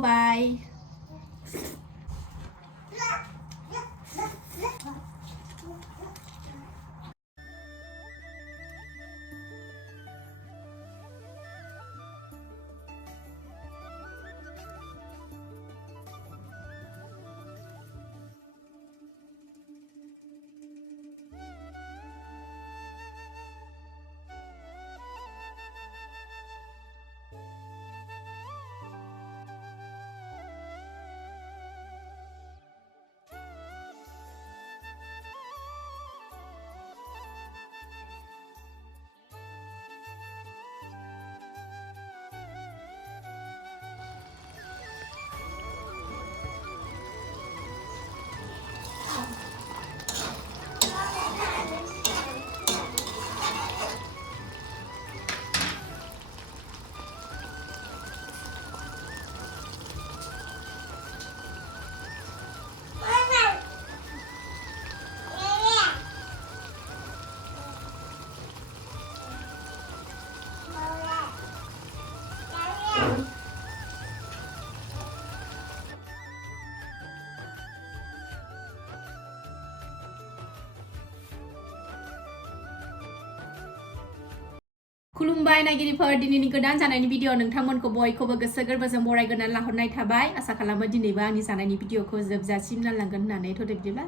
บายखुलुमबाय नायगिरिफोर दिनैनि गोदान जानायनि भिडिअ नोंथांमोनखौ बयखौबो गोसो गोरबोजों बरायगोरनानै लाहरनाय थाबाय आसा खालामो दिनैबो आंनि जानायनि भिडिअखौ जोबजासिम नायलांगोन होननानै थ' बिदिब्ला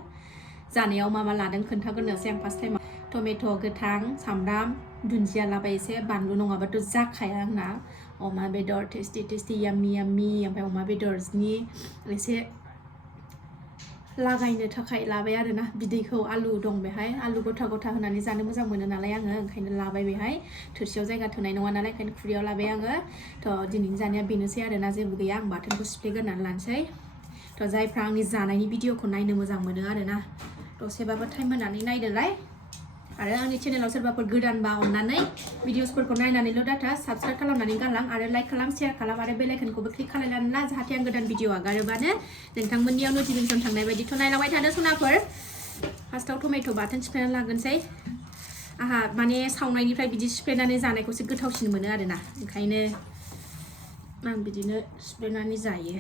जानायाव मा लादों खोन्थाग्रोनोसै आं फार्स्ट टाइम टमेट' गोथां सामब्राम दुन्दिया लाबाय एसे बानलु नङाबाथ' जाखाया आंना अमा बेदर टेस्टि याम्मी ओमफ्राय अमा बेदरनि एसे लागायनो थाखाय लाबाय आरोना बिदैखौ आलु दं बेहाय आलु गथा होनानै जानो मोजां मोनो नालाय आङो ओंखायनो लाबाय बेहाय थोरसियाव जायगा थोनाय नङा नालाय ओंखायनो खुरियाव लाबाय आङो थ' दिनैनि जानाया बेनोसै आरोना जेबो गैया आं बाथोनखौ सिफ्लेग्रोनानै लानोसै थ' जायफ्रा आंनि जानायनि भिडिअखौ नायनो मोजां मोनो आरोना दसेबाबो टाइम होनानै नायदोलाय आरो आंनि चेनेलाव सोरबाफोर गोदानबा अननानै भिडिअसफोरखौ नायनानैल' डाटा साबस्क्राइब खालामनानै गारलां आरो लाइक खालाम शेयार खालाम आरो बेल आइकनखौबो क्लिक खालामनानै ला जाहाथे आं गोदान भिडिअ आगारोबानो नोंथांमोननियाव नटिफिकेसन थांनाय बायदिथ' नायलांबाय थादो सनाफोर फार्स्टआव टमेट' बाथोन सिफ्लेनानै लागोनसै आहा माने सावनायनिफ्राय बिदि सिफ्लेनानै जानायखौसो गोथावसिन मोनो आरोना ओंखायनो आं बिदिनो सिफ्लेनानै जायो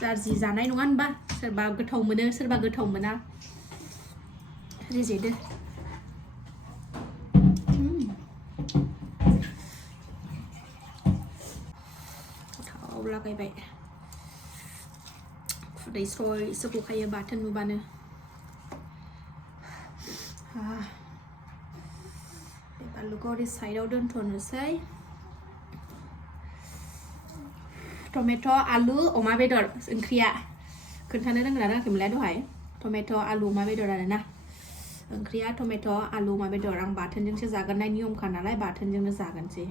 जारजि जानाय नङा होनबा सोरबा गोथाव मोनो सोरबा गोथाव मोना रेजेदो लागायबाय खुदै स्रयसो गखायो बाथोन नुबानो बानलुखौ ओरै साइडआव दोनथ'नोसै टमेट' आलु अमा बेदर ओंख्रिया खोन्थानो रोंगोना रोङाखैमोनलाय दहाय टमेट' आलु अमा बेदर आरोना ओंख्रिया टमेट' आलु अमा बेदर आं बाथोनजोंसो जागोननाय नियमखा नालाय बाथोनजोंनो जागोनसै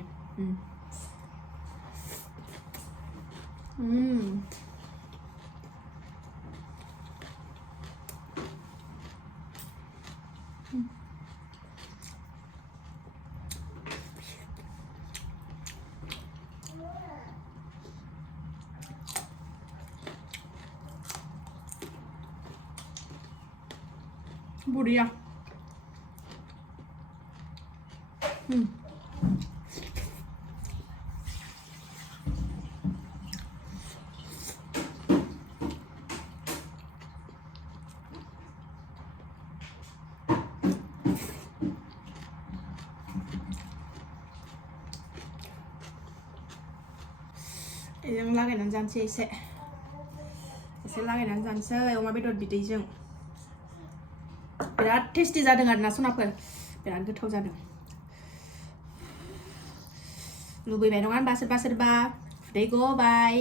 बुढ़िया इजों लागायनानै जानोसै एसे लागायनानै जानोसै अमा बेदर बिदैजों बिराद टेस्टि जादों आरोना सनाफोर बिराद गोथाव जादों लुबैबाय नङा होनबा सोरबा खुदै गबाय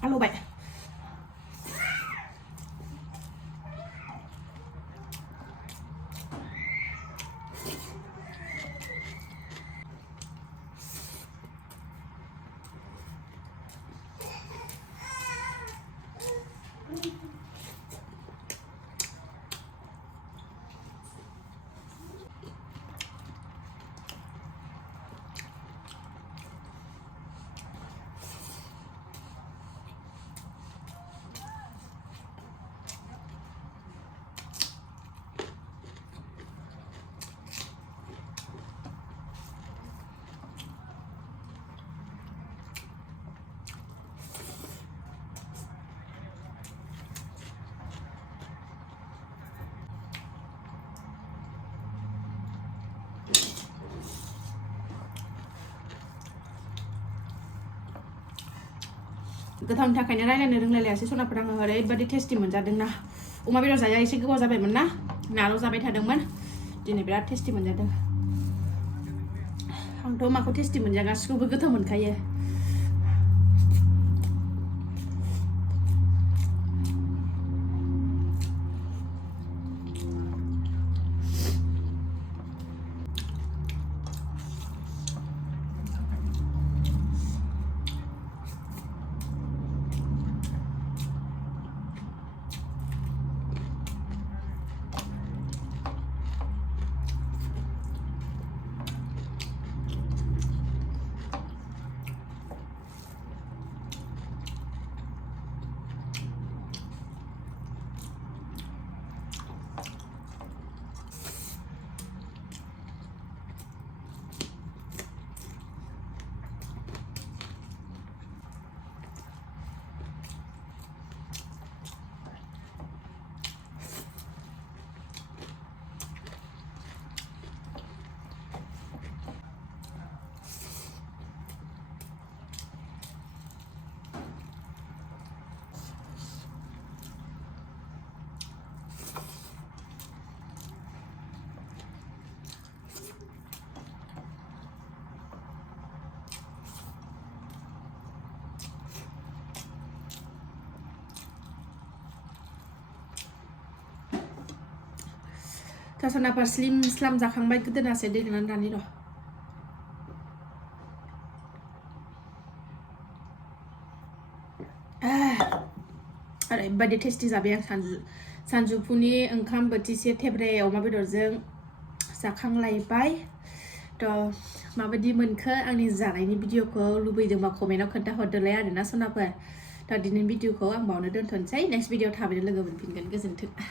आलु बाय गोथावनि थाखायनो रायलायनो रोंलायलायासै सनाफोर आङो ओरैबायदि टेस्टि मोनजादोंना अमा बेदर जाया एसे गोबाव जाबायमोन ना नाल' जाबाय थादोंमोन दिनै बिराद टेस्टि मोनजादों आंथ' अमाखौ टेस्टि मोनजा गासिखौबो गोथाव मोनखायो सनाफोर स्लिम स्लाम जाखांबाय गोदोनासो दै लोंनानै दानि र' ओरैबायदि टेस्टि जाबाय आं सानजौफुनि ओंखाम बोथिसे थेब्रे अमा बेदरजों जाखांलायबाय थ' माबायदि मोनखो आंनि जानायनि भिडिअखौ लुबैदोंबा कमेन्टआव खोन्थाहरदोलाय आरोना सनाफोर थ' दिनैनि भिडिअखौ आं बावनो दोनथ'नोसै नेक्स्ट भिडिअ थाबैनो लोगो मोनफिनगोन गोजोन्थों